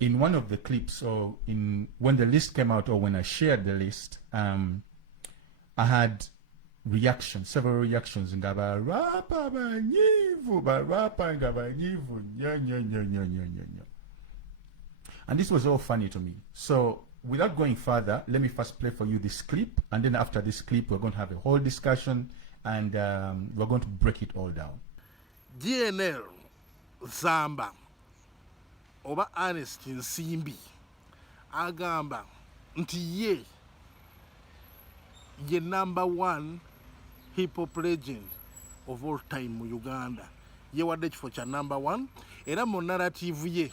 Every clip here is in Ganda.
in one of the clips, or in when the list came out, or when I shared the list, I had reactions, several reactions. Ngaba rapa banyivu, rapa ngaba nyivu, nya. And this was all funny to me. So without going further, let me first play for you this clip, and then after this clip, we're going to have a whole discussion, and we're going to break it all down. Gnl Zamba oba Ernest Nsimbi agamba nti ye #1 hip-hop legend of all time mu Uganda. Ye wadde kifo kya #1 era mu narrative ye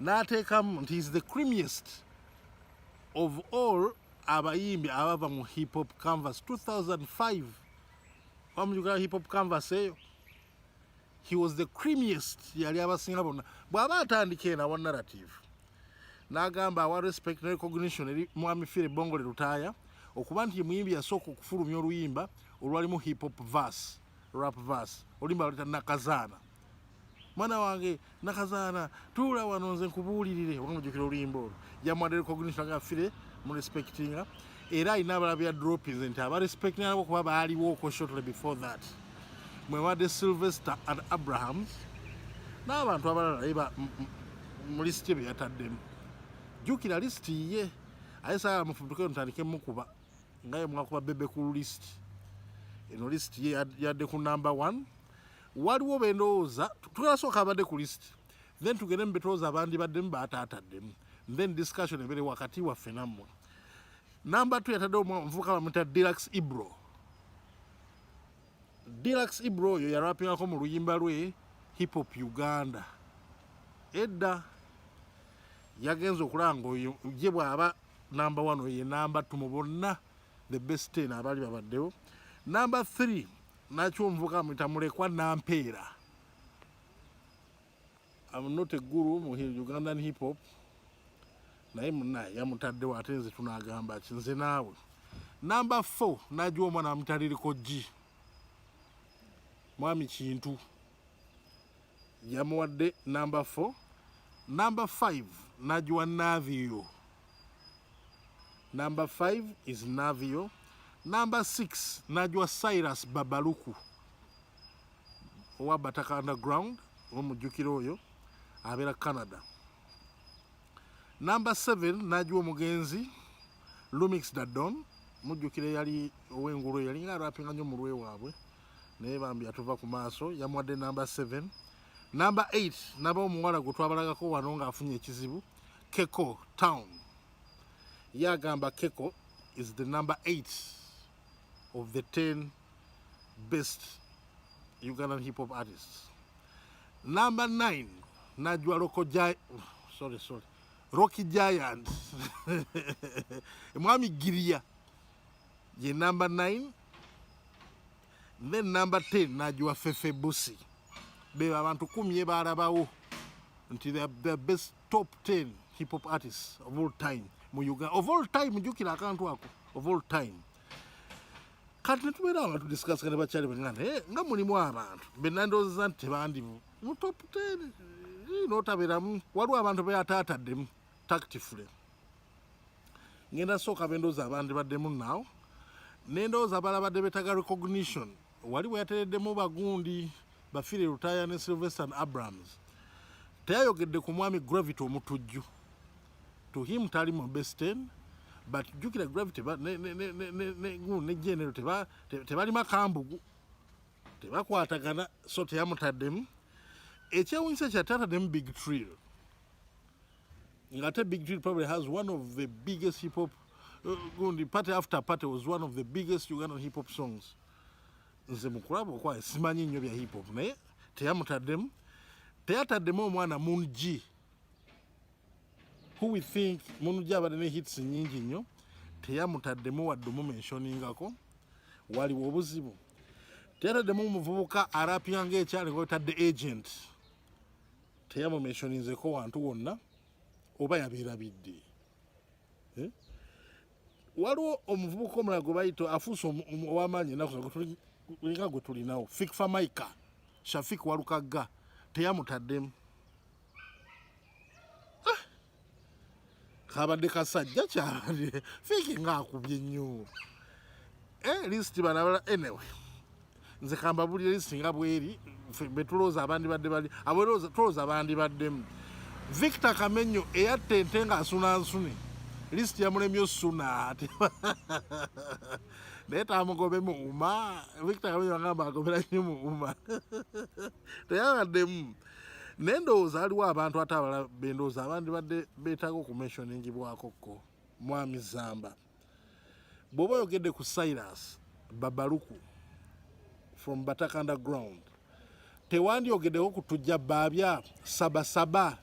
n'ateekamu nti he's the creamiest of all abayimbi abava mu hip-hop canvas 2005 mu Uganda hip-hop canvas eyo. He was the creamiest yali abasinga bonna bw'aba atandika ena narrative n'agamba awa respect ne recognition eri mwami Fire Bongole Lutaaya okuba nti muyimbi yasooka okufulumya oluyimba olwalimu hip hop verse, rap verse, oluyimba lwaleta Nakazaana. Mwana wange Nakazaana tuula wano nze nkubuulirire olwamujjukira oluyimba olwo yamuwadde recognition nga Fire mu respectinga era alina abalala bya droppings nti aba respect nabo kuba baaliwo shortly before that. Mwewade Sylvester and Abrahams n'abantu abalala eba mu list ye yataddemu. Jukira list ye ayesa amufuduke ntandike mukuba ngaye mwakuba bebe ku list. Eno list ye yadde ku #1. Waliwo bendooza tukasoka abadde ku list. Then tugende mbetooza abandi baddemu baataataddemu. Then discussion ebere wakati waffe nammwe. #2 yatadde omuvubuka bamuta Deluxe Ibro. Deluxe Ibro oyo yarapingako mu luyimba lwe Hip Hop Uganda. Edda yagenza okulanga oyo ye bw'aba #1 oyo ye #2 mu bonna the best 10 abaali babaddewo. #3 nakyo omuvubuka bamuyita Mulekwa Nampeera. I'm not a guru mu Ugandan hip hop naye munnaye yamutaddewo ate nze tunaagamba ki nze naawe. #4 najwa omwana amutaliriko G. Mwami Kintu yamuwadde #4. #5 najwa Navio. #5 is Navio. #6 najwa Cyrus Babaluku owa Bataka Underground omujjukiro oyo abeera Canada. #7 najwa omugenzi Lumix Dadon mujjukire yali ow'engulu yali nga rapinga nnyo mu lwe waabwe naye bambi atuva ku maaso yamuwadde #7. #8 naba omuwala gwe twabalagako wano ng'afunye ekizibu Keko Town. Yagamba Keko is the #8 of the 10 best Ugandan hip hop artists. #9 najwa Rocky Giant Mwami Giria ye #9. Then #10 najwa Fefe Busi. Beba abantu 10 balabawo nti the best top 10 hip hop artists of all time mu Uganda. Of all time jukira akantu ako of all time. Kati netubeera abantu discuss kane bakyali bangana nga mulimu abantu benandooza nti tebandimu mu top 10 notaberamu waliwo abantu beataataddemu tactfully. Ngenda sooka bendooza abandi baddemu naawo nendooza abalabadde betaga recognition wali weyatereddemu bagundi Bafire Lutaaya ne Sylvester and Abrahams. Teyayogedde ku mwami Gravity omutujju. To him tali mu best 10 but jukira Gravity ne Gnl tebali makambugu tebakwatagana so teyamutaddemu. Ekyewunyisa kyataataddemu Big Trill. Ngate Big Trill probably has one of the biggest hip hop gundi Party After Party was one of the biggest Ugandan hip hop songs. Nze mukulaba okwaye simanyi nnyo bya hip hop naye teyamutaddemu. Teyataddemu omwana Munji who we think Munji abadde ne hits nyingi nnyo teyamutaddemu wadde omumentioningako waliwo obuzibu. Teyataddemu omuvubuka arapinga ng'ekyali ng'otadde Agent teyamumentioninzeko wantu wonna oba yabeerabidde. Waliwo omuvubuka omulala gwe bayita afuuse ow'amaanyi ennaku nga gwe tulinawo Fikfa Maika Shafik Walukagga teyamutaddemu. kabadde kasajja kyabadde fiki ng'akubye nnyo lisiti balabala anyway nze kambabulira lisiti nga bweri betulooza abandi badde bali tulooza abandi baddemu Victor Kamenyo eyatta ente ng'asuna nsune lisiti yamulemye osuna ate naye tamugobe muuma Victor Kamenyo agamba agobera nnyo muuma teyabaddemu naye ndowooza aliwo abantu ate abalala bendowooza abandi badde beetaaga okumenshoningibwakokko mwami Zamba bw'oba oyogedde ku Cyrus Babaluku from Batak Underground tewandyogeddeko ku tujja baabya sabasaba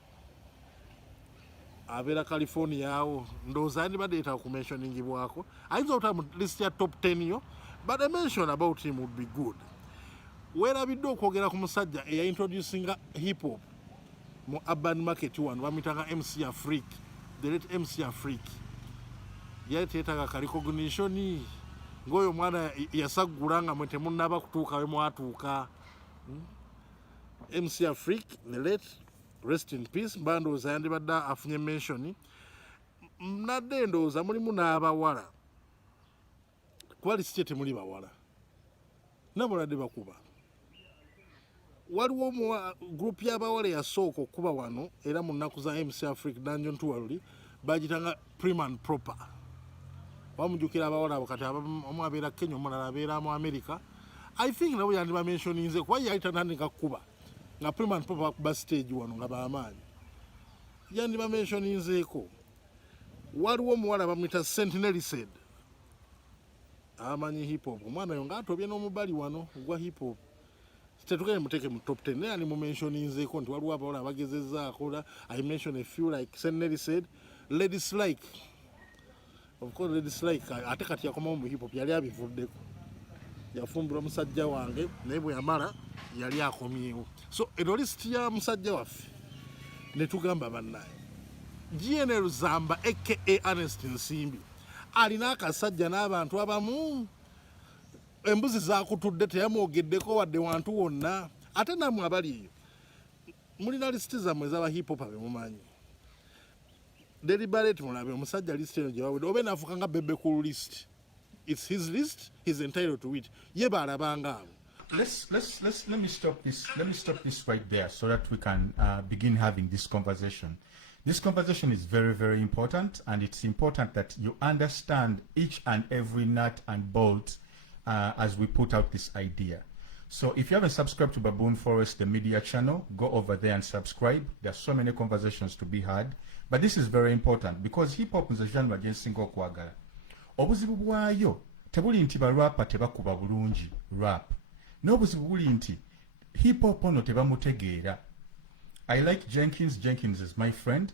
abeera California awo ndowooza yandibadde yeetaaga okumenshoningibwako ayinza obutaba mu list ya top 10 yo but a mention about him would be good. Weerabidde okwogera ku musajja eyaintroducinga hip hop mu urban market wano bamuyitanga MC Afrique, the late MC Afrique. Yali teetaaga ka recognition ng'oyo omwana yasaggula nga mwe temunnaba kutuuka we mwatuuka. MC Afrique, the late, rest in peace, mbandowooza yandibadde afunye mention. Nadde ndowooza mulimu n'abawala. Kuba lisiti temuli bawala. Namuladde bakuba. Waliwo group y'abawala yasooka okuba wano era mu nnaku za MC Afrique Dungeon Tuwaluli bagitanga Prim and Proper. Bamujjukira abawala abo kati omu abeera Kenya omulala abeera mu America. I think nabo yandiba mentioninze kuba yali tanandika kuba nga Prim and Proper bakuba stage wano nga bamaanyi. Yandiba mentioninzeeko. Waliwo omuwala bamwita Sentinel said amanyi hip hop omwana yo ng'atobye n'omubali wano gwa hip hop. Tetugende muteeke mu top 10 naye ani mu mentioninzeeko nti waliwo abawala abagezezza akola. I mention a few like Sentinel said, Ladies Like. Of course Ladies Like ate kati yakomawo mu hip hop yali abivuddeko. Yafumbirwa musajja wange naye bwe yamala yali akomyewo. So eno list ya musajja waffe ne tugamba bannaye Gnl Zamba aka Ernest Nsimbi alina akasajja n'abantu abamu embuzi zakutudde teyamwogeddeko wadde wantu wonna ate nammwe abali eyo mulina lisiti zammwe ez'aba hip hop abemumanyi. Deliberate mulabe omusajja lisiti eno gyewawedde oba enaafuuka nga bebe cool list. It's his list, he's entitled to it. Ye baalabanga abo. Let me stop this right there so that we can begin having this conversation. This conversation is very, very important, and it's important that you understand each and every nut and bolt as we put out this idea. So if you haven't subscribed to Baboon Forest, the media channel, go over there and subscribe. There's so many conversations to be had, but this is very important because hip-hop is a genre gyensinga okwagala. Obuzibu bwayo tebuli nti barapa tebakuba bulungi rap. N'obuzibu buli nti hip-hop ono tebamutegeera. I like Jenkins. Jenkins is my friend.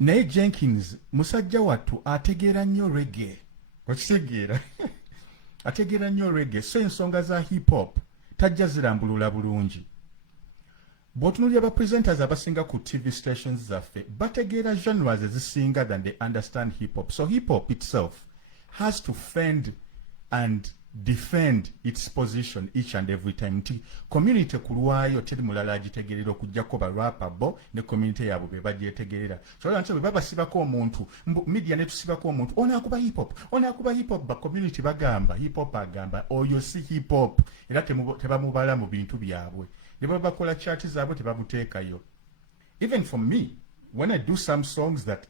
Naye Jenkins musajja wattu ategeera nnyo reggae. Okitegeera? Ategeera nnyo reggae. So ensonga za hip-hop tajja zirambulula bulungi. Bw'otunuulira aba presenters abasinga ku TV stations zaffe bategeera genres ezisinga than they understand hip-hop. So hip-hop itself has to fend and defend its position each and every time. Nti community kulwayo teri mulala agitegerera okujjako ba rapper bo ne community yabo be bagyetegerera. So nti bwe babasibako omuntu media ne tusibako omuntu onaakuba hip hop ba community bagamba hip hop agamba oyo si hip hop era tebamubala mu bintu byabwe. Ne baba bakola chat zaabwe tebamuteekayo. Even for me, when I do some songs that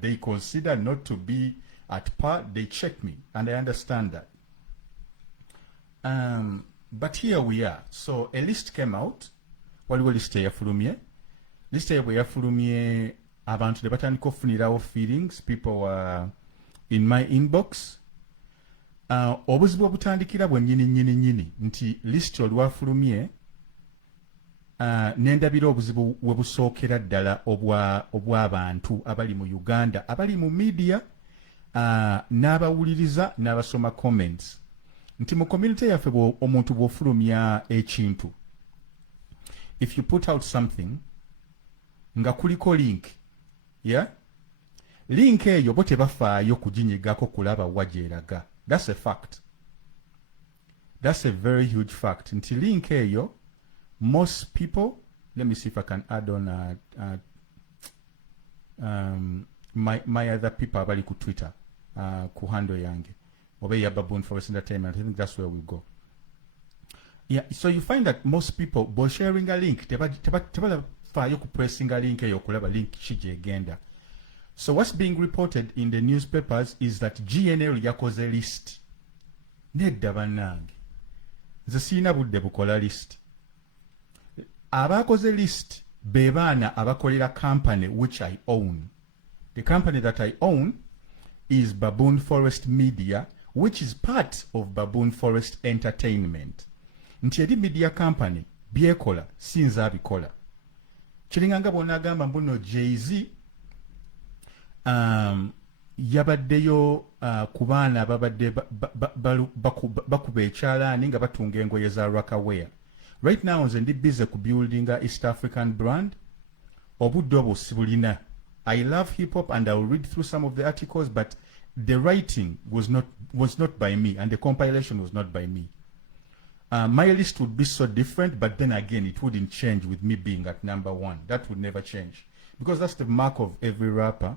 they consider not to be at par, they check me and I understand that. But here we are. So a list came out. Waliwo list eyafulumye. List eyafulumye abantu ne batandika okufunirawo feelings. People were in my inbox. Obuzibu obutandikira bwe nyini nti list olwafulumye nendabira obuzibu we busookera ddala obw'abantu abali mu Uganda, abali mu media, n'abawuliriza n'abasoma comments. Nti mu community yaffe omuntu bw'ofulumya ekintu, if you put out something nga kuliko link, yeah, link eyo bo tebafaayo kuginyigako kulaba wagyeraga. That's a fact. That's a very huge fact. Nti link eyo most people, let me see if I can add on my other people abali ku Twitter ku handle yange oba ya Baboon Forest Entertainment. I think that's where we go. Yeah, so you find that most people by sharing a link tebala fayo ku pressing a link eyo kulaba link kije egenda. So what's being reported in the newspapers is that GNL yakoze list. Nedda bannange. Nze sirina budde bukola list. Abakoze list be baana abakolera company which I own. The company that I own is Baboon Forest Media, which is part of Baboon Forest Entertainment. Nti eri media company byekola sinza abikola. Kiringanga bonna agamba mbuno Jay-Z yabaddeyo ku baana ababadde bakuba ekyalaani nga batunga engoye za Rockaware. Right now nze ndi busy ku building a East African brand. Obudde obwo sibulina. I love hip hop and I will read through some of the articles, but the writing was not by me and the compilation was not by me. My list would be so different, but then again it wouldn't change with me being at number 1. That would never change because that's the mark of every rapper.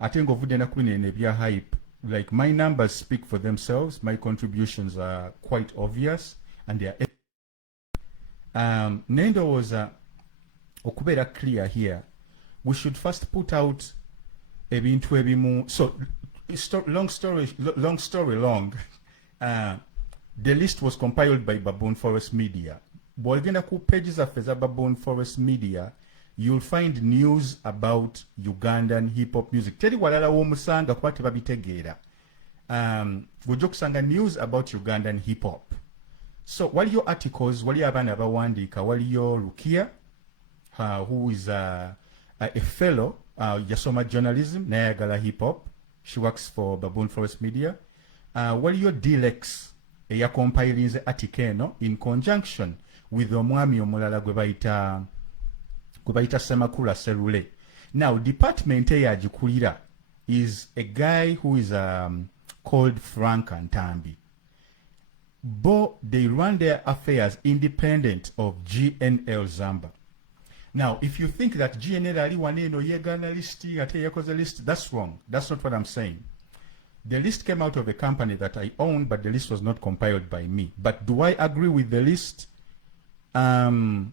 I think of the hype. Like my numbers speak for themselves. My contributions are quite obvious, and they are. Nendo was okubera clear here. We should first put out ebintu ebimu. So long story long. The list was compiled by Baboon Forest Media. Bw'ogenda ku pages of Baboon Forest Media, you'll find news about Ugandan hip hop music. Teri walala w'omusanga kuba tebabitegeera. Gujja okusanga news about Ugandan hip hop. So waliyo articles, waliyo abaana abawandiika, waliyo Rukia, who is a fellow, yasoma journalism, nayagala hip hop. She works for Baboon Forest Media. Waliyo Dilex, eya compiling the article eno in conjunction with omwami omulala gwe bayita Semakula Serule. Now, department eyagikulira is a guy who is called Frank Antambi. But they run their affairs independent of Gnl Zamba. Now, if you think that GNL ali waneno yegana listi ate yakoze list, that's wrong. That's not what I'm saying. The list came out of a company that I own, but the list was not compiled by me. But do I agree with the list? 80%.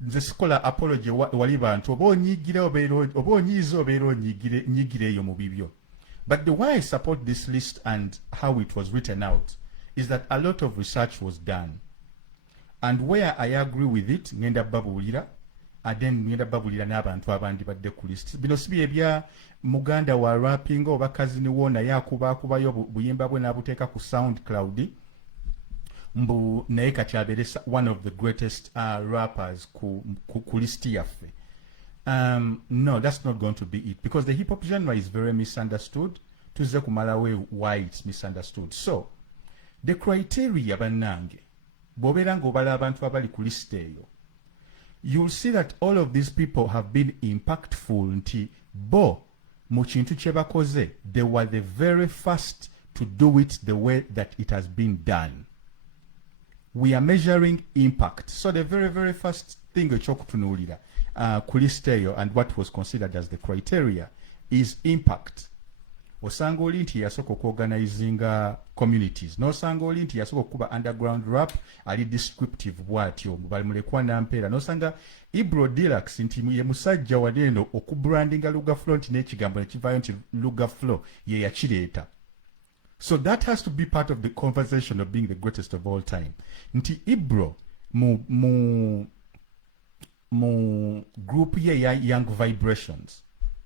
The scholar apology wali bantu oba onyigira oba onyiiza obeera onyigireeyo mu bibyo. But the why I support this list and how it was written out is that a lot of research was done. And where I agree with it, ngenda babuulira, then ngenda babuulira n'abantu abandi badde ku list. Bino si bye bya Muganda wa rapping oba kazini wona yakubayo buyimba bwe n'abuteeka ku SoundCloud. Mbu naye kati abeere one of the greatest rappers ku list yaffe. No, that's not going to be it because the hip hop genre is very misunderstood. Tuzze kumalawe why it's misunderstood. So, the criteria bannange, bw'obeera ng'obala abantu abali ku list eyo, you'll see that all of these people have been impactful nti bo mu kintu kye bakoze, they were the very first to do it the way that it has been done. We are measuring impact. So the very, very first thing ekyokutunuulira ku list eyo and what was considered as the criteria is impact. Osanga oli nti yasooka okuorganizinga communities. Nosanga oli nti yasooka okuba underground rap ali descriptive bw'atyo balimulekwa nampeera. Nosanga Ibro Deluxe nti ye musajja waneeno okubrandinga Luga Flow nti n'ekigambo nekivaayo nti Luga Flow ye yakireeta. So that has to be part of the conversation of being the greatest of all time. Nti Ibro mu group ye ya Young Vibrations,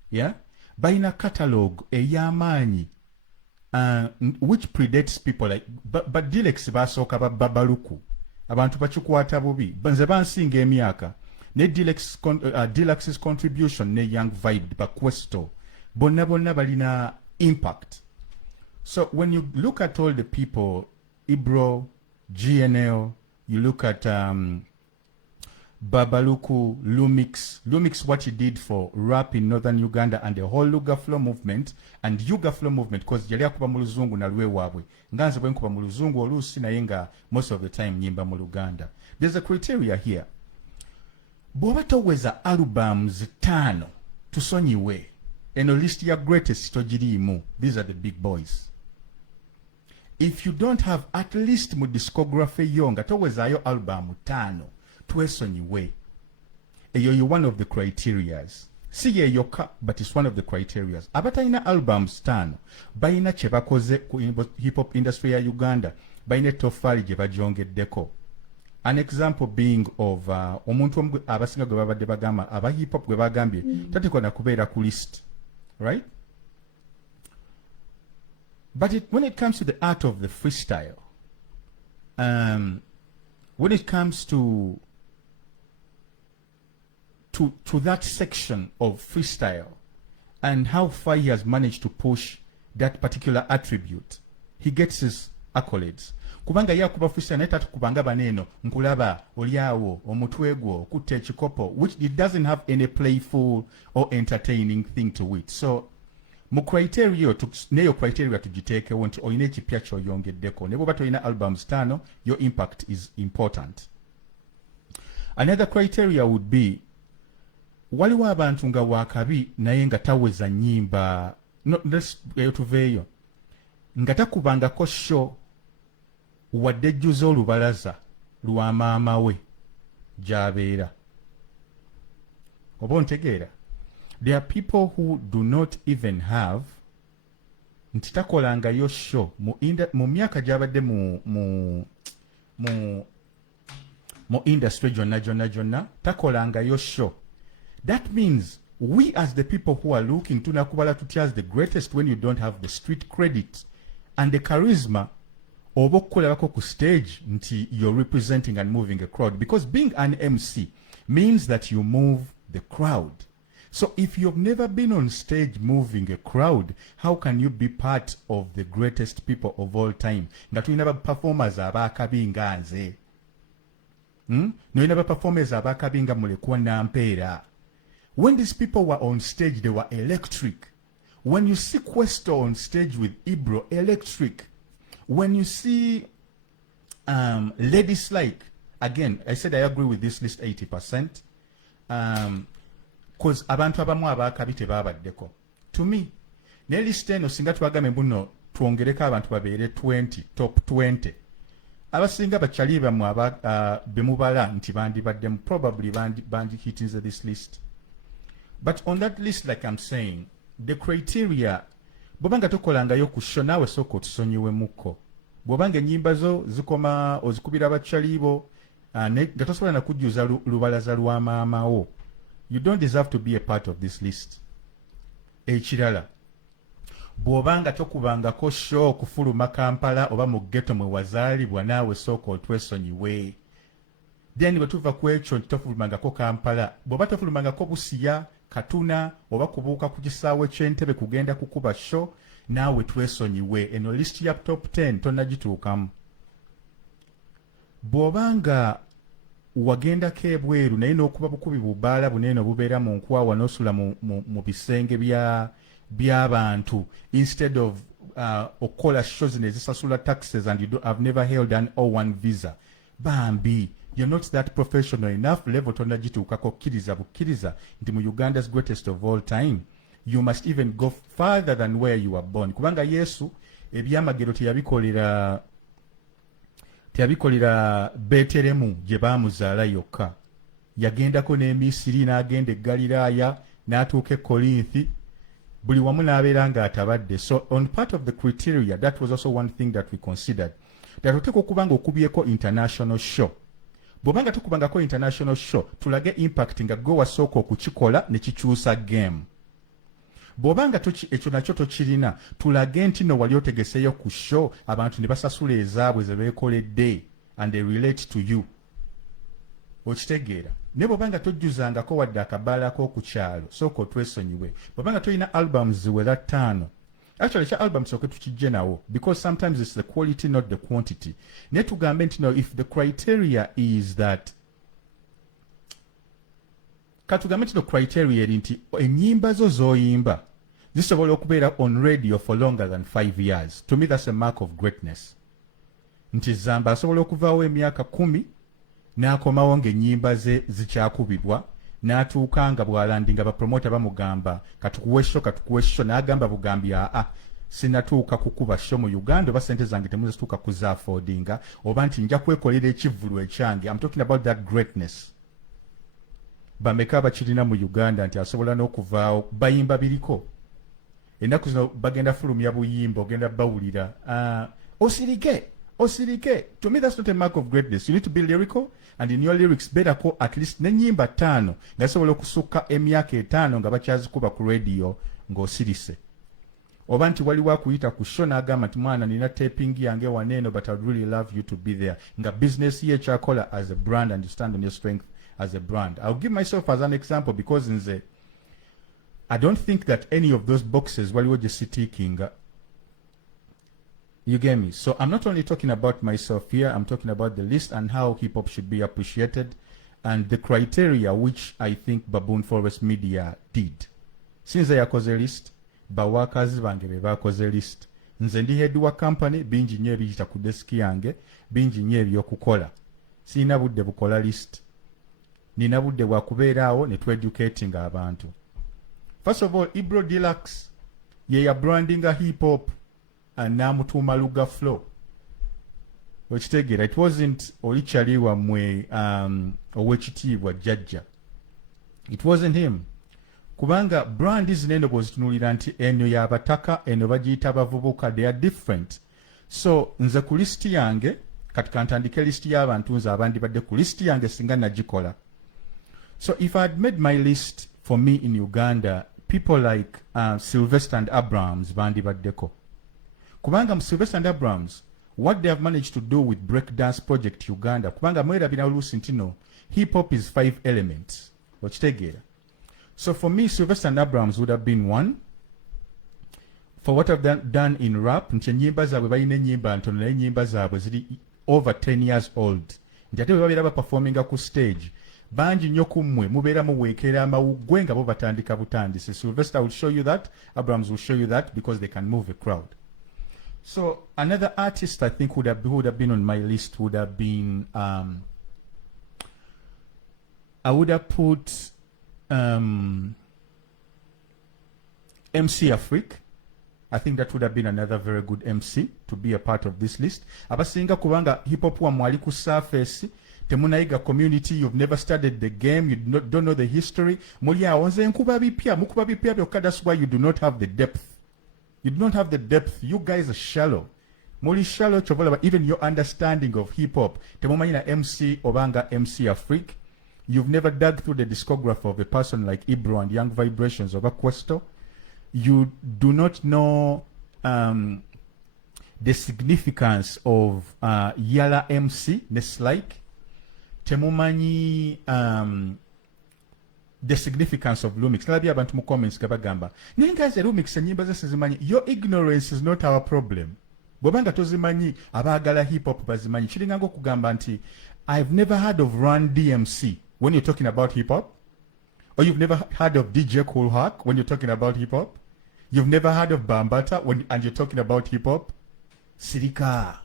yeah, baina catalog ey'amaanyi which predates people like but Dilex basooka babaluku abantu bakikwata bubi nze bansinga emyaka ne Dilex's contribution ne Young Vibe Bakwesto bonna balina impact. So when you look at all the people, Ibro, GNL, you look at Babaluku, Lumix, what he did for rap in northern Uganda and the whole Luga Flow movement and Yuga Flow movement, because yali akuba mu luzungu na lwe wabwe. Nganze bwe nkuba mu luzungu oluusi naye nga most of the time nyimba mu Luganda. There's a criteria here. bw'oba toweza albums 5 tusonyiwe eno list ya greatest togiriimu. These are the big boys. If you don't have at least mu discography yo nga towezaayo album 5 twesonyiwe. Eyo you one of the criterias. Si ye yokka, but it's one of the criterias. Abatalina albums 5 balina kye bakoze ku hip hop industry ya Uganda, balina ettoffaali gye bagyongeddeko. An example being of omuntu omu abasinga gwe babadde bagamba aba hip hop gwe bagambye tatekona kubeera ku list, right? But when it comes to the art of the freestyle, when it comes to that section of freestyle and how far he has managed to push that particular attribute, he gets his accolades. Kubanga yakuba freestyle naye tatukubanga baneno nkulaba oliawo omutwe gwo okutte ekikopo, which it doesn't have any playful or entertaining thing to it. So mu criteria neyo criteria tugiteekewo nti olina ekipya kyoyongeddeko ne bw'oba tolina albums 5 your impact is important. Another criteria would be waliwo abantu nga wakabi naye nga taweza nnyimba eyo tuveeyo nga takubangako show wadde ejjuza olubalaza lwa maama we gy'abeera. Oba ontegeera? There are people who do not even have nti takolangayo show mu myaka gy'abadde mu industry gyonna takolangayo show. That means we as the people who are looking tunakubala tutya as the greatest when you don't have the street credit and the charisma oba okukolebako ku stage nti you're representing and moving a crowd, because being an MC means that you move the crowd. So if you've never been on stage moving a crowd, how can you be part of the greatest people of all time? Nga tulina ba performers abakabi nga nze. Nolina ba performers abakabi nga Mulekwa Nampeera. When these people were on stage, they were electric. When you see Questo on stage with Ibro, electric. When you see ladies like, again, I said I agree with this list 80%. Because abantu abamu abakabi tebabaddeko. To me, ne list eno singa tubagambe mbuno twongereko abantu babeere 20, top 20. Abasinga bakyali bamu bemubala nti bandibaddemu, probably hitinze this list. But on that list, like I'm saying, the criteria, bw'obanga tokolangayo ku show naawe sooka otusonyiwemuko. Bw'obanga ennyimba zo zikoma ozikubira abakyali bo nga tosobola na kujjuza lubalaza lwa maama wo, you don't deserve to be a part of this list. Ekirala, bw'obanga tokubangako show kufuluma Kampala oba mu ghetto mwe wazaalibwa, naawe sooka otwesonyiwe. Then bwe tuva ku ekyo nti tofulumangako Kampala, bw'oba tofulumangako Busiya, Katuna oba kubuuka ku kisaawe ky'Entebbe kugenda kukuba show, naawe twesonyiwe. Eno list ya top 10 tonnagituukamu. Bw'obanga wagendako ebweru naye n'okuba bukubi bubaala bunene obubeera mu nkwawa n'osula mu bisenge by'abantu instead of okukola shows nezisasula taxes and I've never held an O1 visa, bambi you're not that professional enough level tonnagituukako kkiriza bukkiriza nti mu Uganda's greatest of all time you must even go farther than where you were born. Kubanga Yesu ebyamagero teyabikolera Betelehemu gye baamuzaala yokka. Yagendako ne Misiri, n'agenda e Galiraaya, n'atuuka e Korinthi, buli wamu n'abeera ng'atabadde. So on part of the criteria, that was also one thing that we considered. That oteekwa okuba ng'okubyeko international show. Bw'obanga tukubangako international show, tulage impact nga gwe wasooka okukikola ne kikyusa game. Bw'obanga ekyo nakyo tokirina, tulage nti no wali otegeseyo ku show abantu ne basasula ezaabwe ze beekoledde and they relate to you. Okitegeera. Ne bw'obanga tojjuzangako wadde akabaalako ku kyalo, sooka otwesonyiwe. Bw'obanga tolina albums ziwera 5. Actually, kya albums soke tukijje nawo, because sometimes it's the quality not the quantity. Ne tugambe nti no, if the criteria is that katugambe nti no criteria eri nti ennyimba zo z'oyimba zisobola okubeera on radio for longer than 5 years. To me that's a mark of greatness. Nti Zamba asobola okuvaawo emyaka 10 n'akomawo ng'ennyimba ze zikyakubibwa n'atuuka nga bw'alandinga bapromota bamugamba katukuwe sho n'agamba bugambi sinatuuka kukuba sho mu Uganda oba sente zange temuzituuka kuzaafodinga oba nti nja kwekolera ekivvulu ekyange. I'm talking about that greatness. Bameka bakirina mu Uganda nti asobola n'okuvaawo bayimba biriko ennaku zino bagenda fulumya buyimba ogenda bawulira osirike. To me that's not a mark of greatness. You need to be lyrical, and in your lyrics better ko at least n'ennyimba 5 nga zisobola okusukka emyaka 5 nga bakyazikuba ku radio ng'osirise. Oba nti waliwo akuyita ku show n'agamba nti mwana nina taping yange waneeno but I'd really love you to be there. Nga business ye kyakola as a brand and you stand on your strength as a brand. I'll give myself as an example because I don't think that any of those boxes waliwo gye sitiikinga. You get me? So I'm not only talking about myself here, I'm talking about the list and how hip-hop should be appreciated and the criteria which I think Baboon Forest Media did. Since I yakoze list, bawakazi bange be bakoze list. Nze ndi head wa company, bingi nnyo ebiyita ku desk yange, bingi nnyo ebyokukola. Sina budde bukola list. Nina budde bwa kubeeraawo ne tweducating abantu. First of all, Ibro Deluxe ye ya brandinga hip-hop and namutuuma Luga Flow. Okitegeera, it wasn't Olichali wamwe owekitiibwa Jajja. It wasn't him. Kubanga brand zineno bw'ozitunuulira nti eno y'abataka eno bagiyita abavubuka, they are different. So nze ku list yange kati kantandike list y'abantu nze abandibadde ku list yange singa nagikola. So if I had made my list for me in Uganda, people like Sylvester and Abrams bandibaddeko. Kubanga Sylvester and Abrams, what they have managed to do with Breakdance Project Uganda, kubanga mwerabira oluusi ntino, hip-hop is 5 elements. Okitegeera. So for me, Sylvester and Abrams would have been one. For what I've done in rap, nti ennyimba zaabwe balina ennyimba ntono naye ennyimba zaabwe ziri over 10 years old. Nti ate bwe babeera baperforminga ku stage, bangi nnyo ku mmwe mubeera muweekera amawuggwe nga bo batandika butandisi. Sylvester will show you that, Abrams will show you that because they can move a crowd. So another artist I think who would have been on my list would have been I would have put MC Afrique. I think that would have been another very good MC to be a part of this list. Abasinga kubanga hip hop wa mwali ku surface, temunayiga community, you've never studied the game, you don't know the history. Muli awonze nkuba bipya, mukuba bipya byokka, that's why you do not have the depth. You do not have the depth. You guys are shallow. Muli shallow chobola, even your understanding of hip hop. Temumanyi na MC obanga MC Afrique. You've never dug through the discography of a person like Ibro and Young Vibrations of Questo. You do not know the significance of Yala MC, Neslike. Temumanyi the significance of Lumix. Nalabye abantu mu comments gabagamba. Ningaze Lumix enyimba zose zimanyi. Your ignorance is not our problem. Bwobanga tozimanyi abaagala hip hop bazimanyi. Kiringa ngo kugamba nti I've never heard of Run DMC when you're talking about hip hop. Or you've never heard of DJ Cool Herc when you're talking about hip hop. You've never heard of Bambata and you're talking about hip hop. Sirika.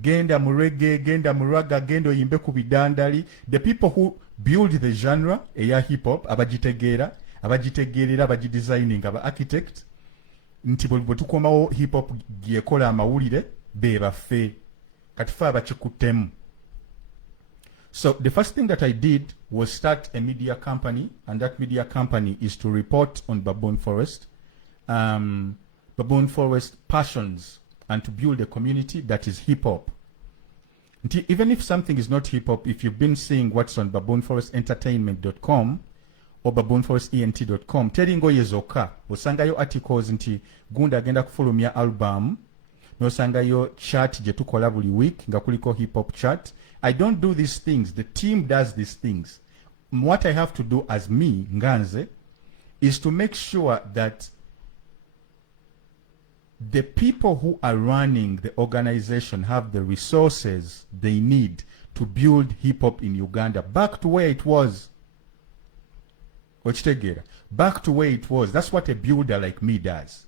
Genda mu reggae, genda mu raga, genda oyimbe ku bidandali. The people who build the genre eya hip hop, abagitegeera, abagitegeerera, abagidesigning, aba architect, nti bwe tukomawo hip hop gyekola amawulire be baffe. Kati fe abakikuttemu. So the first thing that I did was start a media company, and that media company is to report on Baboon Forest, Baboon Forest passions, and to build a community that is hip-hop. Even if something is not hip-hop, if you've been seeing what's on baboonforestentertainment.com or baboonforestent.com, teringo yezoka, osangayo articles nti Gunda agenda kufulumya album, nosangayo chat je tukola buli week, nga kuliko hip-hop chat. I don't do these things. The team does these things. What I have to do as me, Nganze, is to make sure that the people who are running the organization have the resources they need to build hip-hop in Uganda back to where it was. Back to where it was. That's what a builder like me does.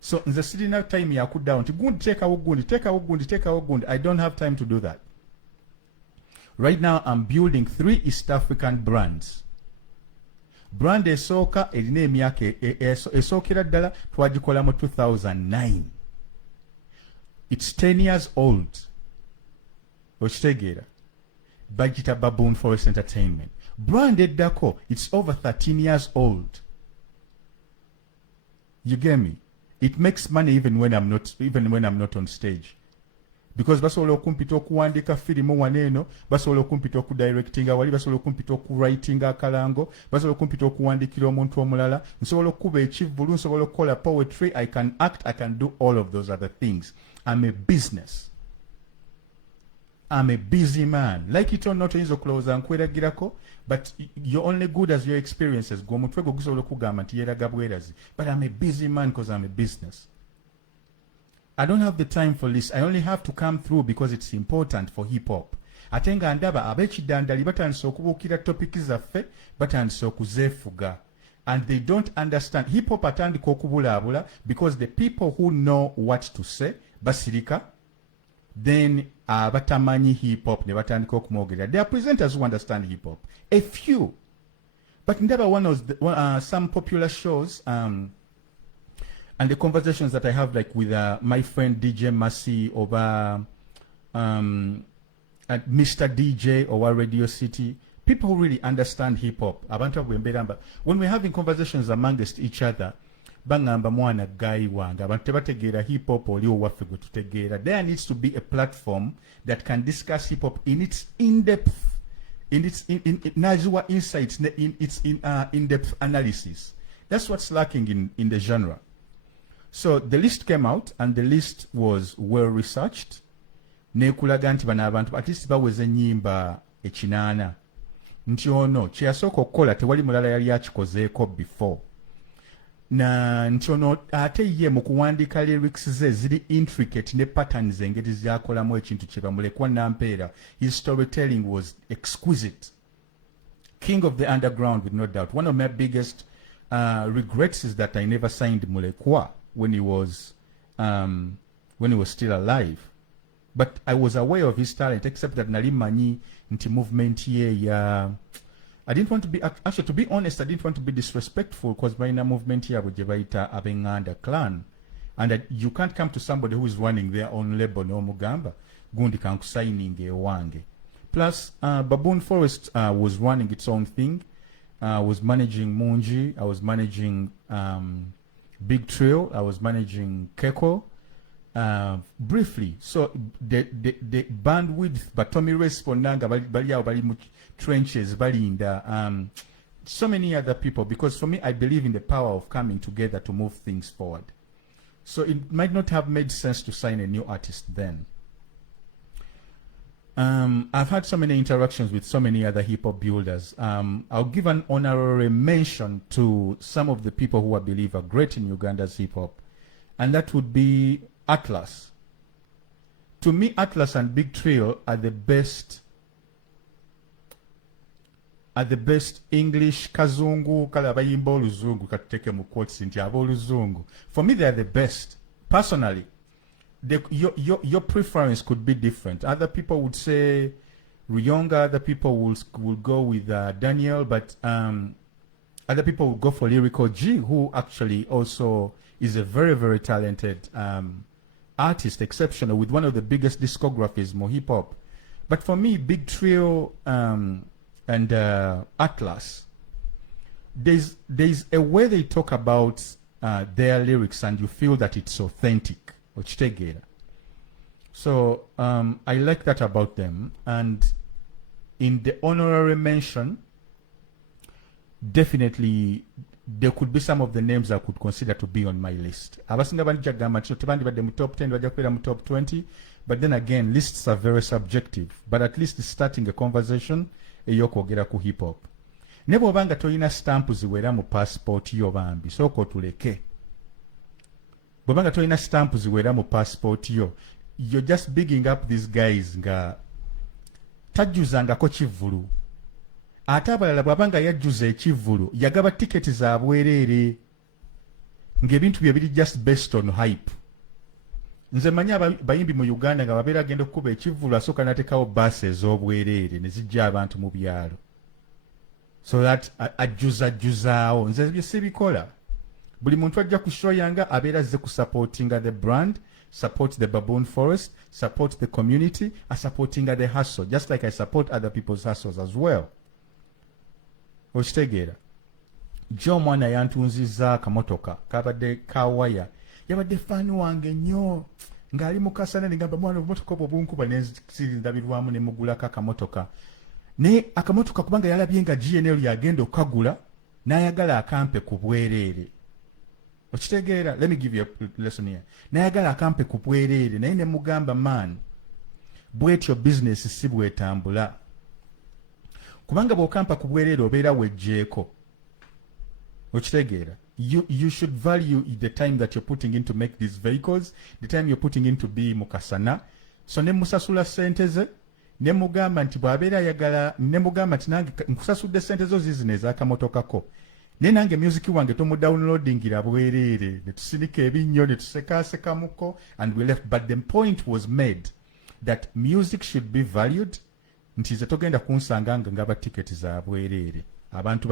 So in the city now time ya cool down to go take our gundi. I don't have time to do that. Right now I'm building 3 East African brands. Brand esooka erina emyaka esookera ddala twagikola mu 2009. It's 10 years old. Okitegeera. Bagita Baboon Forest Entertainment. Brand eddako, it's over 13 years old. You get me? It makes money even when I'm not on stage. Because basobola okumpita okuwandiika firimu waneeno, basobola okumpita okudirectinga wali, basobola okumpita okuwritinga akalango, basobola okumpita okuwandiikira omuntu omulala, nsobola okukuba ekivvulu, nsobola okukola poetry, I can act, I can do all of those other things. I'm a business. I'm a busy man. Like it or not, oyinza okulowooza nkweragirako, but you're only good as your experiences. Gwe omutwe gwo gusobola okugamba nti yeeraga bwerazi. But I'm a busy man because I'm a business. I don't have the time for this. I only have to come through because it's important for hip hop. Ate nga ndaba ab'ekiddandali batandise okubuukira topiki zaffe, batandise okuzeefuga. And they don't understand. Hip hop atandika okubulaabula because the people who know what to say basirika, then batamanyi hip hop ne batandika okumwogerera. There are presenters who understand hip hop. A few. But ndaba one of the, some popular shows, and the conversations that I have, like with my friend DJ Massey over at Mr. DJ over Radio City, people who really understand hip hop. When we're having conversations amongst each other, bangamba mwana guy wanga abantu tebategeera hip hop oli owaffe gwe tutegeera. There needs to be a platform that can discuss hip hop in its in-depth, in its najua insights, in its in-depth analysis. That's what's lacking in the genre. So the list came out, and the list was well researched. Nekulaga nti bano abantu at least baweze ennyimba ekinaana. Nti ono kye yasooka okukola tewali mulala yali akikozeeko before. Na nti ono ate ye mu kuwandiika lyrics ze ziri intricate ne patterns engeri zakolamu ekintu kye bamulekwa nampeera. His storytelling was exquisite. King of the underground, with no doubt. One of my biggest regrets is that I never signed Mulekwa when he was still alive. But I was aware of his talent, except that nali manyi nti movement ye I didn't want to be, actually to be honest, I didn't want to be disrespectful because by na movement here gye bayita Abenganda clan, and that you can't come to somebody who is running their own label no mugamba gundi kankusigning ewange. Plus Baboon Forest was running its own thing. I was managing Munji, I was managing Big Trail, I was managing Keko, briefly. So the bandwidth, but Tommy respondanga bali mu trenches, balinda, so many other people, because for me, I believe in the power of coming together to move things forward. So it might not have made sense to sign a new artist then. I've had so many interactions with so many other hip-hop builders. I'll give an honorary mention to some of the people who I believe are great in Uganda's hip-hop, and that would be Atlas. To me, Atlas and Big Trio are the best English kazungu kala bayimba oluzungu katuteke mu quotes nti aboluzungu. For me, they are the best. Personally, your preference could be different. Other people would say Ruyonga, other people will go with Daniel, but other people will go for Lyrical G, who actually also is a very, very talented artist, exceptional, with one of the biggest discographies, more hip hop. But for me, Big Trio and Atlas, there's a way they talk about their lyrics, and you feel that it's authentic. So I like that about them. And in the honorary mention, definitely there could be some of the names I could consider to be on my list. Abasinga banjagamba nti tebandibadde mu top 10 bajja kubeera mu top 20, but then again, lists are very subjective. But at least starting a conversation eyokwogera ku hip hop. Ne bw'obanga tolina stamp ziwera mu passport yo bambi, sooka otuleke. Bw'obanga tolina stamp ziwera mu passport yo, you're just bigging up these guys nga tajjuzangako kivvulu. Ate abalala bw'abanga yajjuza ekivvulu yagaba tiketi za bwereere ng'ebintu bye biri just based on hype. nze manyi bayimbi mu Uganda nga babeera agenda okukuba ekivvulu asooka n'ateekawo baasi ez'obwereere ne zijja abantu mu byalo so that ajjuzaawo nze bye sibikola buli muntu ajja ku show yange abeera azze ku supportinga the brand, support the baboon forest, support the community, supportinga the hustle just like I support other people's hustles as well. Okitegeera jo omwana yantunzizza akamotoka kabadde kawaya yabadde faani wange nnyo ng'ali mu kasana negamba mwana obumotoka obwo bunkuba nenzirindabirwamu ne mugulako akamotoka naye akamotoka kubanga yalabye nga GNL yagenda okagula n'ayagala akampe ku bwereere. Okitegeera, let me give you a lesson here. N'ayagala akampe ku bwereere naye ne mugamba man bwetyo business si bwetambula kubanga bw'okampa ku bwereere obeera wejjeeko. Okitegeera, you should value the time that you're putting in to make these vehicles, the time you're putting in to be mukasana. So ne musasula sente ze ne mugamba nti bw'abeera ayagala ne mugamba nti nange nkusasudde sente zo zizino ez'akamotokako naye nange music wange tomudownloadingira bwereere ne tusinika ebinnyo ne tusekaasekamuko and we left, but the point was made that music should be valued nti ze togenda kunsanga nga ngaba tiketi za bwereere abantu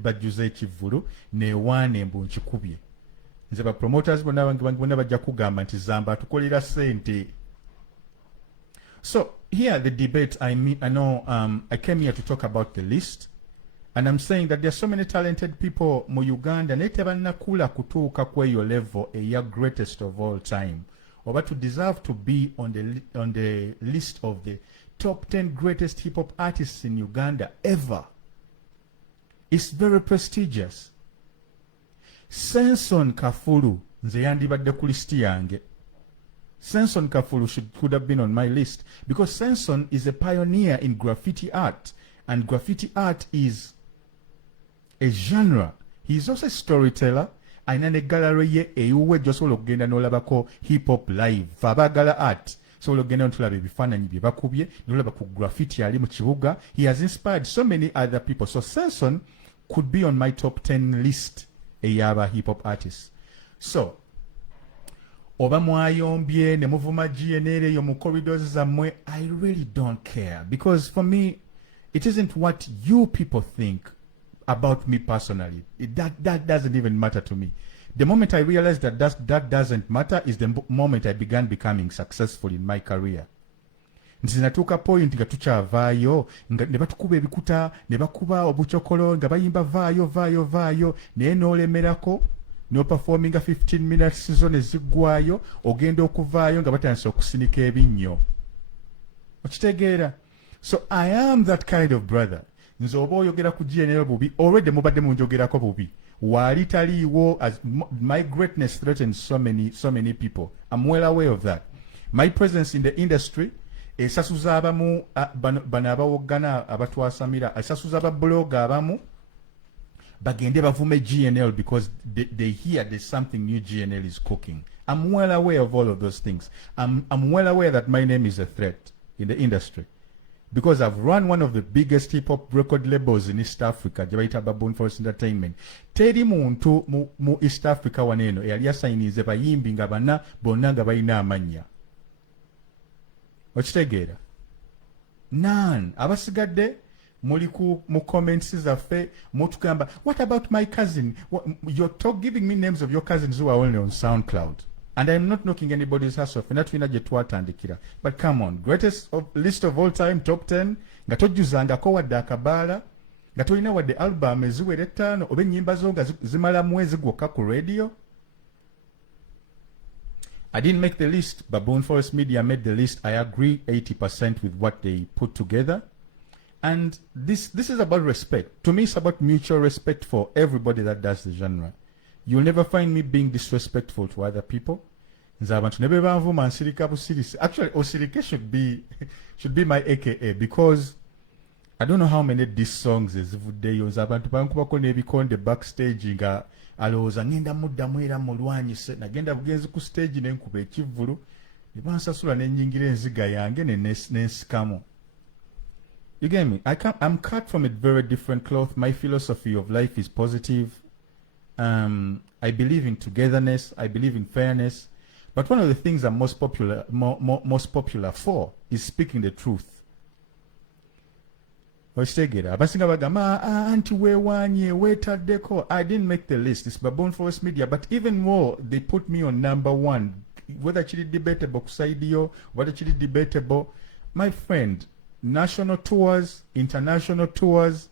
bajjuze ekivvulu newaana embu nkikubye nze ba promoters bonna bajja kugamba nti Zamba atukolera sente. So here the debate, I know I came here to talk about the list and I'm saying that there are so many talented people mu Uganda naye tebannakula kutuuka ku eyo level eya greatest of all time oba to deserve to be on the list of the top 10 greatest hip hop artists in Uganda ever. It's very prestigious. Senson Kafulu nze yandibadde ku list yange. Senson Kafulu could have been on my list because Senson is a pioneer in graffiti art and graffiti art is a genre. He is also a storyteller. Ayina ne gallery ye eyuwe gy'osobola okugenda n'olabako hip hop live. Fabagala art. Sobola okugenda n'otulaba ebifaananyi bye bakubye n'olaba ku graffiti ali mu kibuga. He has inspired so many other people. So Senson could be on my top 10 list eyaba hip hop artists. So oba mwayombye ne muvuma GNL eyo mu corridors zammwe, I really don't care because for me it isn't what you people think about me personally. That doesn't even matter to me. The moment I realized that doesn't matter is the moment I began becoming successful in my career. Nzinatuuka point nga tukyavaayo ne batukuba ebikuta ne bakuba obucokolo nga bayimba vaayo naye n'olemerako no performinga 15 minutes zo ne ziggwayo ogenda okuvaayo nga batandise okusinika ebinnyo. Okitegeera? So I am that kind of brother. Nze oba oyogera ku GNL bubi already mubadde munjogerako bubi waali taliiwo as my greatness threatens so many people. I'm well aware of that. My presence in the industry esasuza abamu bano abawoggana abatwasamira esasuza ababloga abamu bagende bavume GNL because they hear there's something new GNL is cooking. I'm well aware of all of those things. I'm well aware that my name is a threat in the industry because I've run one of the biggest hip hop record labels in East Africa, Jabaita Baboon Forest Entertainment. Teri muntu mu East Africa waneno eyali asayinize bayimbi nga bana bonna nga balina amanya. Okitegeera? None. Abasigadde muli mu comments zaffe mutugamba, what about my cousin? You're giving me names of your cousins who are only on SoundCloud. And I'm not knocking anybody's house off. Natwina gye twatandikira. But come on, greatest list of all time, top 10. Nga tojjuzangako wadde akabaala. Nga tolina wadde album eziwera 5 oba ennyimba zo nga zimala mwezi gwokka ku radio. I didn't make the list. Baboon Forest Media made the list. I agree 80% with what they put together. And this is about respect. To me, it's about mutual respect for everybody that does the genre. You'll never find me being disrespectful to other people. Actually, Osirike should be my AKA because I don't know how many diss songs is everyday. Abantu bankubako n'ebikonde backstage nga alowooza ngenda muddamu era mulwanyise nagenda bugenzi ku stage n'enkuba ekivvulu ne bansasula n'ennyingira enziga yange n'ensikamu. You get me? I'm cut from a very different cloth. My philosophy of life is positive. I believe in togetherness. I believe in fairness. But one of the things I'm most popular for is speaking the truth. Abasinga bagamba anti wewanye wetaddeko. I didn't make the list. It's Baboon Forest Media, but even more, they put me on number one. Whether chili debatable kusaidio, whether chili debatable, my friend, national tours, international tours.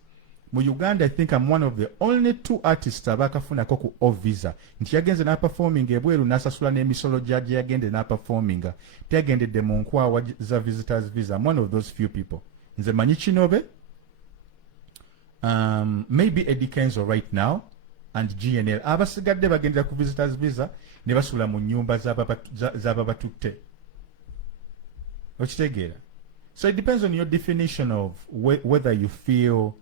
Mu Uganda, I think I'm one of the only 2 artists abakafuna ko ku off visa. Nti yagenze na performing ebweru nasasula n'emisolo jaji yagende na performing. Teyagendedde mu nkwawa za visitors visa. I'm one of those few people. Nze manyi kinobe. Maybe Eddie Kenzo right now and GNL abasigadde bagendera ku visitors visa ne basula mu nyumba z'ababatutte. Okitegeera. So it depends on your definition of whether you feel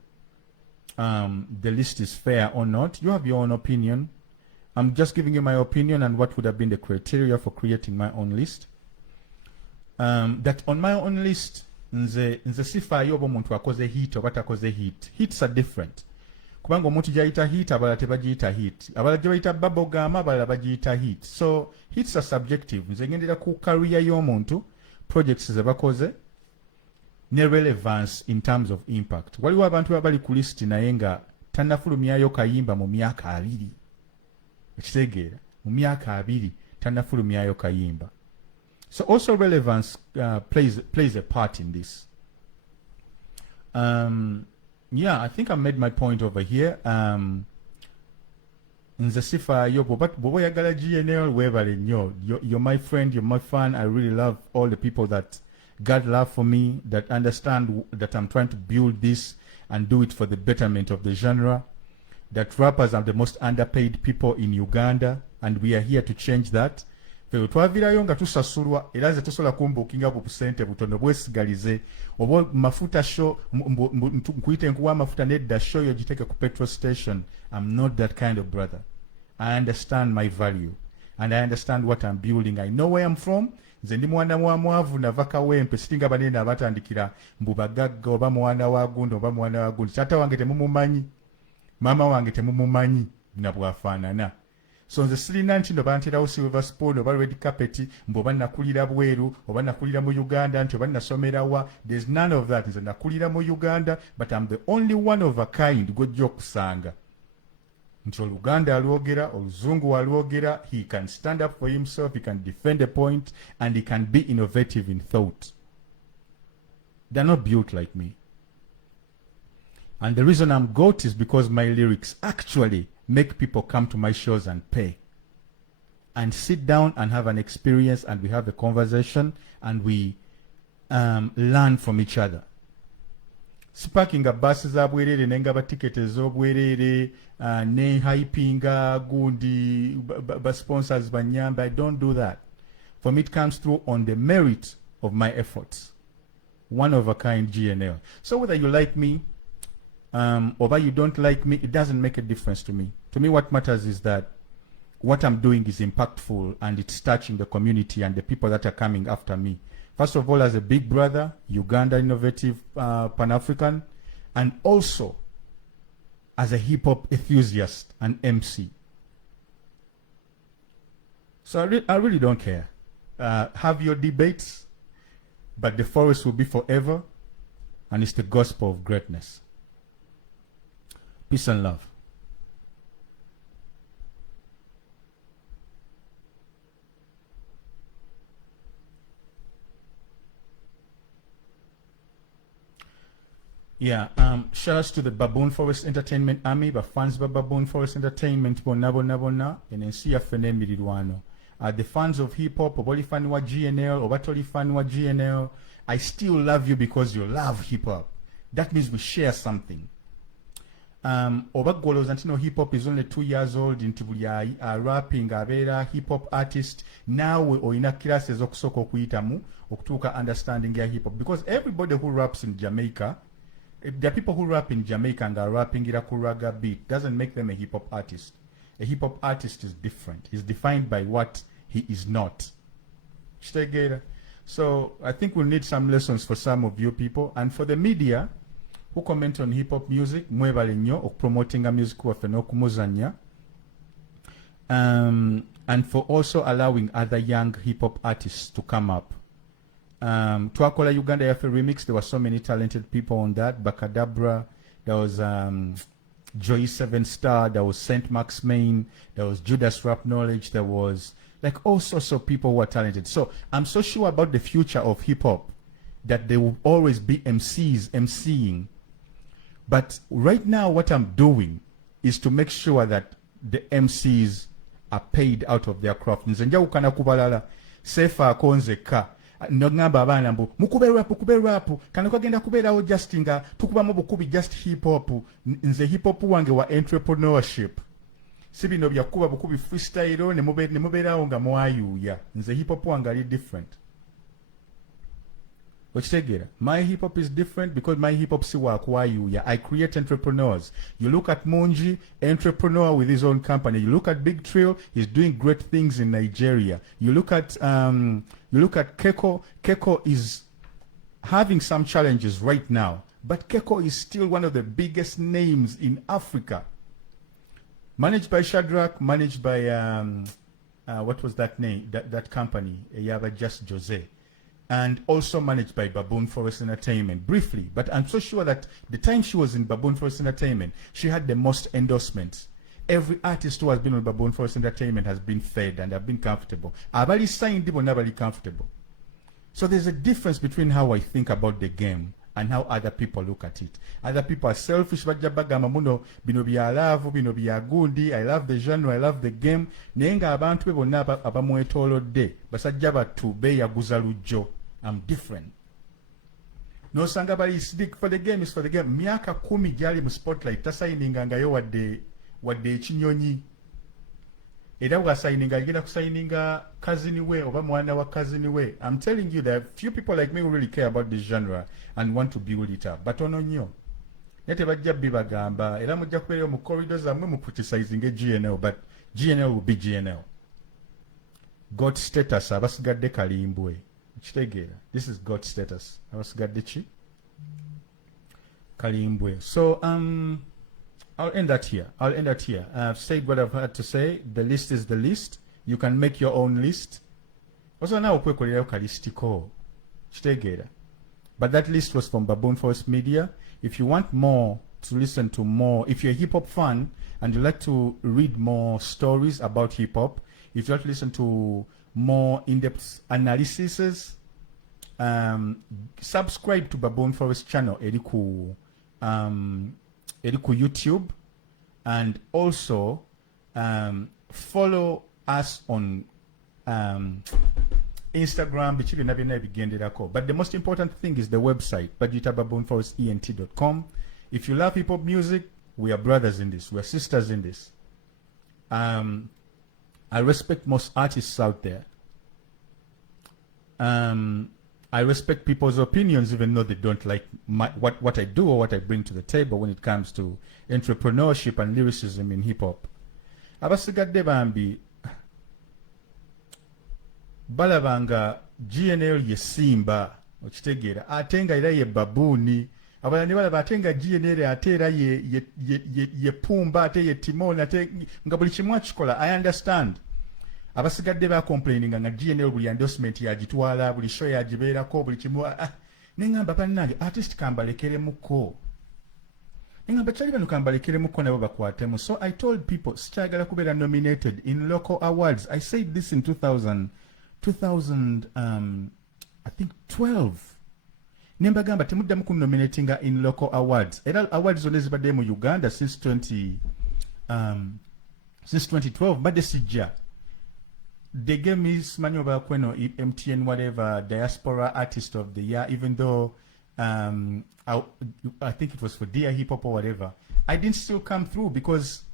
the list is fair or not. You have your own opinion. I'm just giving you my opinion and what would have been the criteria for creating my own list. That on my own list, nze sifaayo oba omuntu akoze hit oba takoze hit. Hits are different. Kubanga omuntu gyayita hit abalala tebagiyita hit. Abalala gye bayita bubblegum abalala bagiyita hit. So hits are subjective. Nze ngendera ku career y'omuntu, projects ze bakoze, ne relevance in terms of impact. Waliwo abantu abali ku list naye nga tannafulumyayo kayimba mu myaka 2. Ekitegeera, mu myaka 2 tannafulumyayo kayimba. So also relevance plays a part in this. Yeah, I think I made my point over here. Nze sifaayo bw'oba oyagala GNL weebale nnyo. You're my friend, you're my fan. I really love all the people that God love for me, that understand that I'm trying to build this and do it for the betterment of the genre. That rappers are the most underpaid people in Uganda, and we are here to change that. Twavirayo nga tusasulwa era ze tusobola kumbukinga bu sente butono bwesigalize obo mafuta show nkuyite nkuwa mafuta nedda show yo giteke ku petrol station. I'm not that kind of brother. I understand my value and I understand what I'm building. I know where I'm from. Nze ndi mwana wa mwavu nava kawempe sitinga banene abatandikira mbu bagagga oba mwana wa gundo oba mwana wa gundo. Tata wange temumumanyi, mama wange temumumanyi na bwafaanana. So nze sirina nti ndo banterawo silver spoon oba red carpet mbu oba nakulira bweru oba nakulira mu Uganda nti oba nasomera wa. There's none of that. Nze nakulira mu Uganda, but I'm the only one of a kind gw'ojja okusanga nti Oluganda alwogera, Oluzungu alwogera. He can stand up for himself, he can defend a point, and he can be innovative in thought. They're not built like me. And the reason I'm GOAT is because my lyrics actually make people come to my shows and pay. And sit down and have an experience, and we have a conversation, and we learn from each other. Sipakinga basi za bwerere nenga batikete z'obwerere ne hypinga gundi ba sponsors banyamba. I don't do that. For me it comes through on the merit of my efforts. One of a kind GNL. So whether you like me or whether you don't like me, it doesn't make a difference to me. To me what matters is that what I'm doing is impactful and it's touching the community and the people that are coming after me. First of all, as a big brother, Uganda innovative Pan-African, and also as a hip-hop enthusiast and MC. So I really don't care. Have your debates, but the forest will be forever, and it's the gospel of greatness. Peace and love. Yeah, shout outs to the Baboon Forest Entertainment Army, but fans of Baboon Forest Entertainment, bona, and then see fene mirirwano. The fans of hip hop, oboli fan wa GNL, obatoli fan wa GNL, I still love you because you love hip hop. That means we share something. Obagolo Zantino hip hop is only 2 years old into rapping, abera hip hop artist. Now we oina classes okusoko kuitamu, okutuka understanding ya hip hop. Because everybody who raps in Jamaica, there are people who rap in Jamaica and are rapping Irakuraga beat. Doesn't make them a hip hop artist. A hip hop artist is different. He's defined by what he is not. So I think we'll need some lessons for some of you people. And for the media who comment on hip hop music, mwebale nnyo okupromotinga music waffe n'okumuzannya. and for also allowing other young hip-hop artists to come up. Twakola Uganda Yafe remix, there were so many talented people on that. Bakadabra, there was Joy 7 Star, there was Saint Max Main, there was Judas Rap Knowledge, there was like all sorts of people who are talented. So I'm so sure about the future of hip-hop that there will always be MCs MCing. But right now what I'm doing is to make sure that the MCs are paid out of their craft. Nze nja kukana kubalala sefa akonzeka nogamba abaana mbu mukube rap kana kagenda kubeerawo just nga tukubamu bukubi just hip hop. Nze hip hop wange wa entrepreneurship si bino byakuba bukubi freestyle ne mubeerawo nga mwayuuya. Nze hip hop wange ali different. My hip hop is different because my hip hop si wakwayuuya. I create entrepreneurs. You look at Munji, entrepreneur with his own company. You look at Big Trill, he's doing great things in Nigeria. You look at Keko. Keko is having some challenges right now, but Keko is still one of the biggest names in Africa. Managed by Shadrach, managed by what was that name? That company, Yaba Just Jose. And also managed by Baboon Forest Entertainment, briefly. But I'm so sure that the time she was in Baboon Forest Entertainment, she had the most endorsements. Every artist who has been on Baboon Forest Entertainment has been fed and have been comfortable. Abali signed people never comfortable. So there's a difference between how I think about the game and how other people look at it. Other people are selfish, but muno bino bya love, bino bya gundi. I love the genre, I love the game. Nenga abantu be bonna abamwetolodde basajja battu beeyaguza lujjo. I'm different. No sanga bali stick for the game is for the game. Miaka 10 gyali mu spotlight tasayininga ngayo wadde ekinyonyi. Era bwasayininga agenda kusayininga cousin we oba mwana wa cousin we. I'm telling you that few people like me who really care about this genre and want to build it up. But ono nnyo. Nete bajja bibagamba era mujja kubeera mu corridors amwe mu criticizing GNL, but GNL will be GNL. God status abasigadde kalimbwe. This is God status. Abasigadde kalimbwe. So I'll end that here. I've said what I've had to say. The list is the list. You can make your own list. Also now okwekolerayo kalistiko. Kitegeera. But that list was from Baboon Forest Media. If you want more, to listen to more, if you're a hip hop fan and you like to read more stories about hip hop, if you like to listen to more in-depth analyses, subscribe to Baboon Forest channel eriku YouTube, and also follow us on Instagram. But the most important thing is the website, baboonforestent.com. If you love hip hop music, we are brothers in this, we are sisters in this. I respect most artists out there. I respect people's opinions even though they don't like what I do or what I bring to the table when it comes to entrepreneurship and lyricism in hip-hop. Abasigadde bambi balabanga GNL ye Simba okitegeera ate nga era ye babuuni. Abalala ne balaba ate nga GNL ate era ye Pumba ate ye Timon ate nga buli kimu akikola. I understand. Abasigadde ba complaining nga GNL buli endorsement yagitwala, buli show yagibeerako, buli kimu. Nengamba bannange artist kambalekeremuko. Nengamba kyali bano kambalekeremuko nabo bakwatemu. So I told people sikyagala kubeera nominated in local awards. I said this in 2000 I think 12. Nembagamba temuddamu kunominatinga in local awards. Era awards zonna zibadde mu Uganda since 2012 badde sijja. They gave me Simanyo Bakweno, MTN, whatever, Diaspora Artist of the Year, even though I think it was for Dear Hip Hop or whatever. I didn't still come through because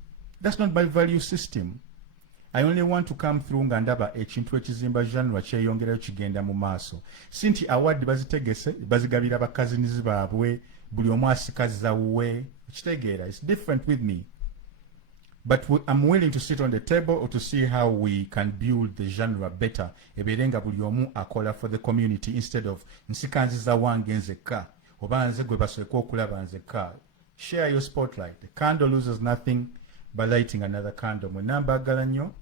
that's not my value system. I only want to come through ngandaba ekintu ekizimba genre kyeyongerayo kigenda mu maaso. Sinti award bazitegese bazigabira bakazinizi baabwe buli omu asikaza wuwe. Kitegeera, it's different with me. But I'm willing to sit on the table or to see how we can build the genre better. Eberenga buli omu akola for the community instead of nsikanziza wange nzeka. Oba nze gwe basoko okulaba nzeka. Share your spotlight. The candle loses nothing by lighting another candle. Mwenambagala nnyo.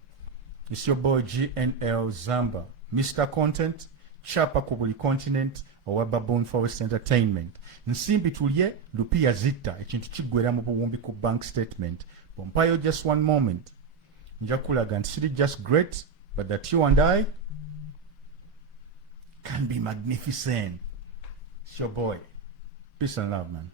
It's your boy Gnl Zamba, Mr. Content, chapa ku buli continent owa Baboon Forest Entertainment. Nsimbi tulye lupia zita ekintu kiggwera mu buwumbi ku bank statement. Pompayo just one moment. Nja kulaga nti siri just great, but that you and I can be magnificent. It's your boy. Peace and love, man.